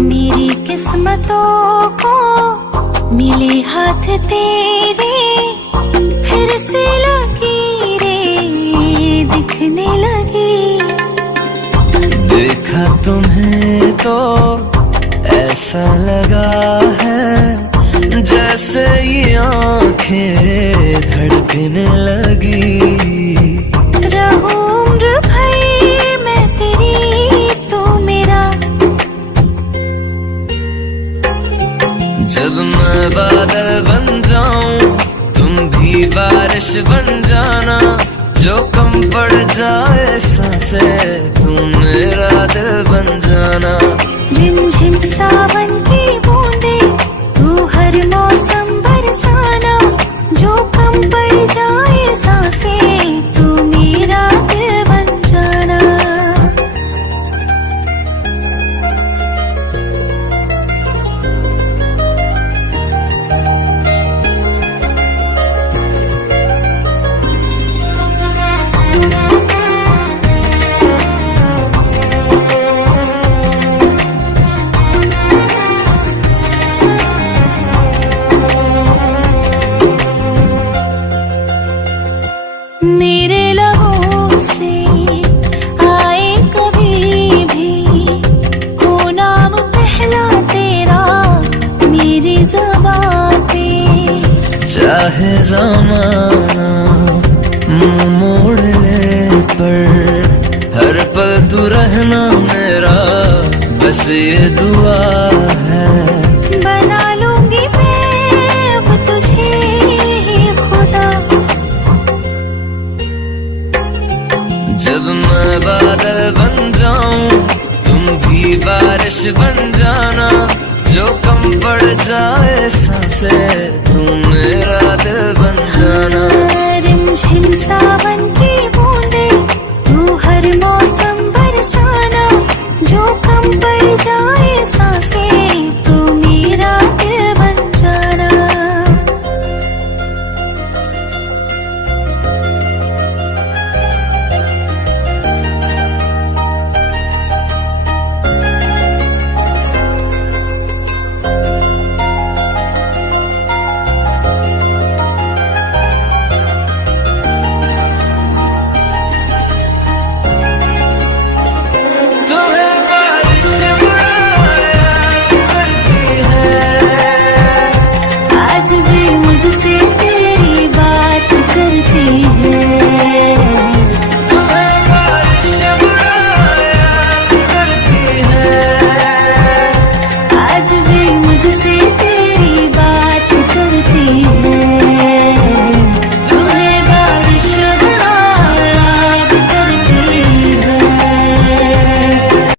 मेरी किस्मतों को मिले हाथ तेरे, फिर से लकीरें दिखने लगी। देखा तुम्हें तो ऐसा लगा है जैसे ये आंखें धड़कने लगी। रहूं उम्र भर मैं तेरी, तू मेरा। जब मैं बादल बन जाऊं तुम भी बारिश बन जाना, जो कम पड़ जाए सांसें तुम मेरा दिल बन जाना। रिमझिम सावन की बूंदे तू हर मौसम बरसाना, जो कम पड़ जाए सांसें तू मेरा दिल बन जाना। मेरे लबों से आए कभी भी हो नाम पहला तेरा मेरी ज़बान पे। चाहे ज़माना मुंह मोड़ ले पर हर पल तू रहना मेरा, बस ये दुआ है। बना लूंगी मैं अब तुझे खुदा। जब मैं बादल बन जाऊं तुम भी बारिश बन जाना, जो कम पड़ जाए सांसें तुम मेरा दिल बन जाना। रिमझिम सावन की बूंदे तू हर मौसम बरसाना, जो कम पड़ जाए सांसें तू मेरा दिल बन जाना। मुझसे तेरी बात करती है, तुम्हें बारिश याद करती है। आज भी मुझसे तेरी बात